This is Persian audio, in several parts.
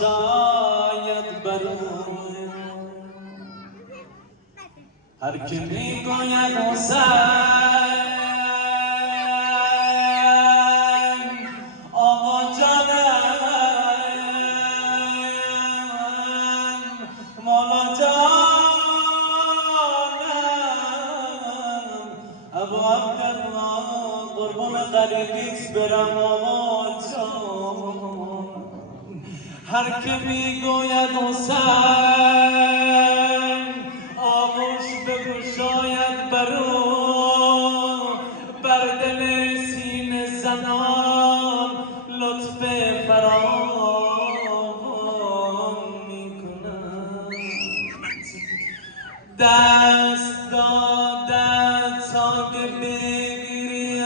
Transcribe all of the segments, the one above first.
شاید برون هر که میگوید حسین آقا جانم مولا جانم ابو عبدالله قربون غریبیت برم آقا جان هر که میگوید حسین آغوش بگو شاید برو بر دل سینه زنان لطف فراوان میکنم دست دادن تا که بگیرید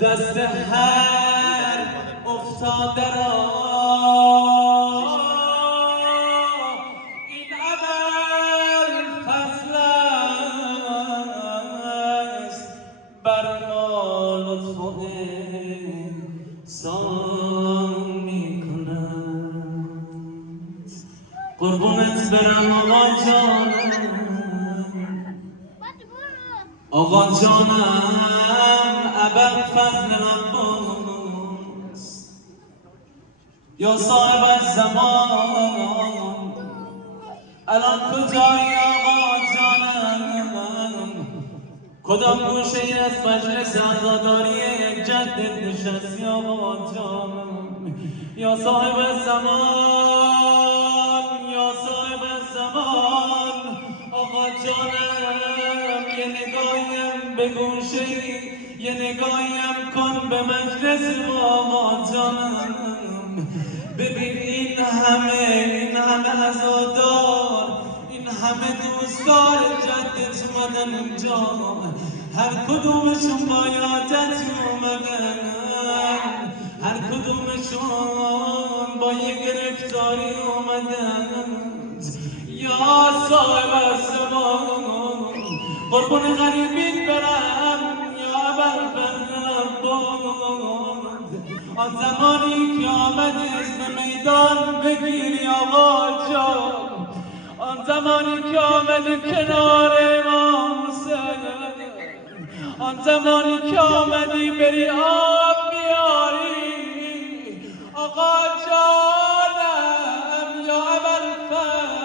دست هر افتاده را این عمل فضل است بر ما لطف و احسان میکند قربونت برم آقا جانم آقا جانم ابوالفضل عباس یا صاحب زمان الان کجایی آقا جانم کدام گوشه ای از مجلس عزاداری جدت نشستی آقا جانم یا صاحب زمان یا صاحب زمان آقا جانم یه نگاهیم به گوشه ای یه نگاهیم کن به مجلس آقا جانم ببین این همه عزادار این همه دوستدار جدت اومدن اینجا هر کدومشون با یادت اومدن هر کدومشون با یه گرفتاری اومدن یا صاحب الزمان قربون غریبیت برم یا ابوالفضل عباس آن زمانی که آمدی اسم میدان بگیری آقا جان آن زمانی که آمدی کنار امام حسین آن زمانی که آمدی بری آب بیاری آقا جانم یا ابوالفضل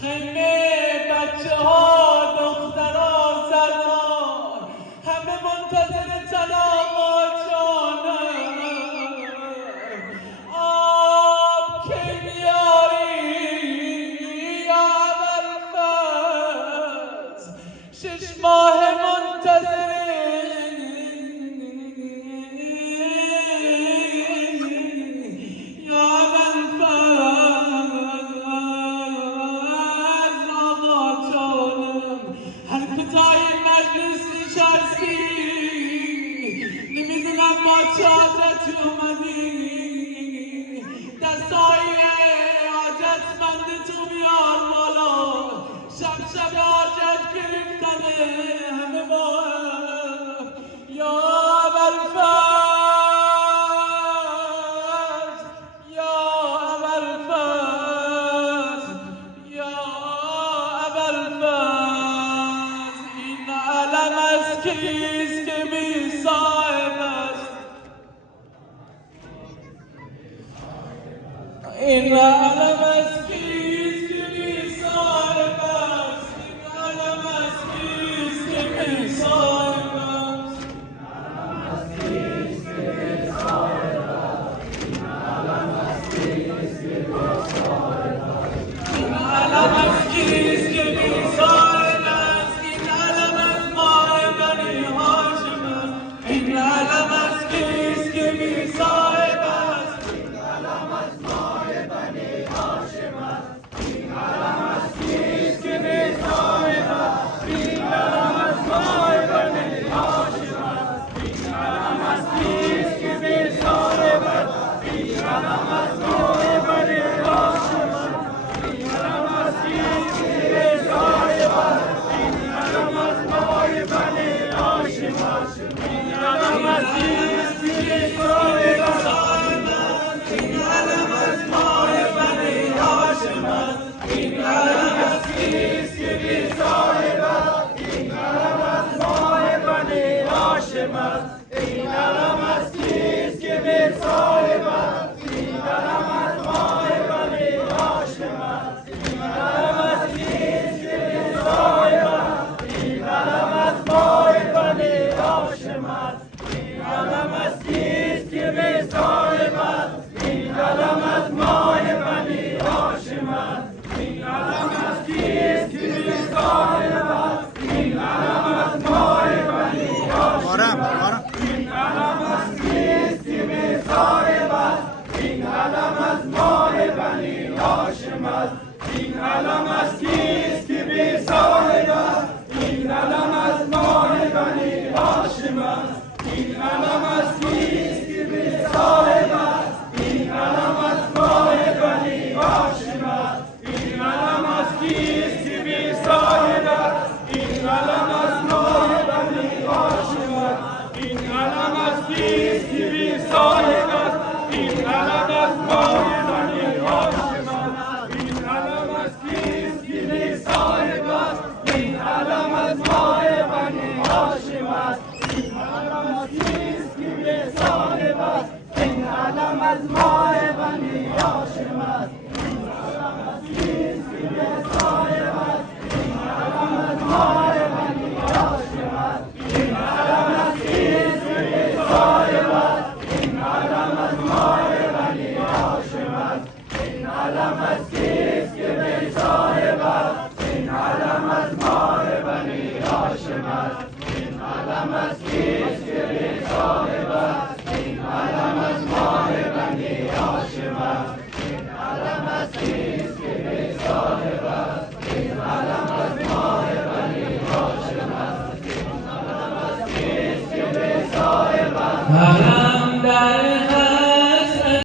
خیمه بچه ها دخترها زنان همه منتظر طلاق جانم آب کی بیاری یا ابوالفضل 6 ماه منتظری یا ابوالفضل آقا جانم هر کجای مجلس نشستی نمیدونم با چه عادت اومدی دستای حاجتمند تو بیار بالا شب حاجت گرفتنه همه با یا ابوالفضل یا ابوالفضل یا ابوالفضل این علم از کیست که بی صاحب است این علم از کیست که بی صاحب است این علم از کیست که بی صاحب است این علم از کیست که بی صاحب است این علم از ماه بنی هاشم است این علم از کیست که بی صاحب است این علم از ماه بنی هاشم صاحب است، این علم از ماه بنی هاشم است. این علم از کیست که بی صاحب است، این علم از ماه بنی هاشم است. این علم از کیست که بی صاحب است، این علم از ماه بنی هاشم است. این علم از کیست که بی صاحب است، این علم از ماه بنی هاشم است. این علم از کیست که بی صاحب است، این علم از ماه بنی هاشم است. این علم از کیست که بی صاحب است، این علم از ماه بنی هاشم است. این علم از کیست که بی صاحب است، این علم از ماه بنی هاشم است. این علم از کیست که بی صاحب است، این علم از ماه بنی هاشم است. این علم از کیست که بی صاحب است، این علم از ماه بنی هاشم است. این علم از کیست که بی صاحب است، این علم از ماه بنی هاشم است. این علم از کیست که بی صاحب است، این علم از ماه بنی هاشم است. این علم از کیست که بی صاحب است، این علم از ماه بنی هاشم است. این علم از کیست که بی صاحب است، این علم از ماه بنی هاشم است. این علم از کیست که بی صاحب است، این علم از ماه بنی هاشم است. این علم از کیست که بی صاحب است.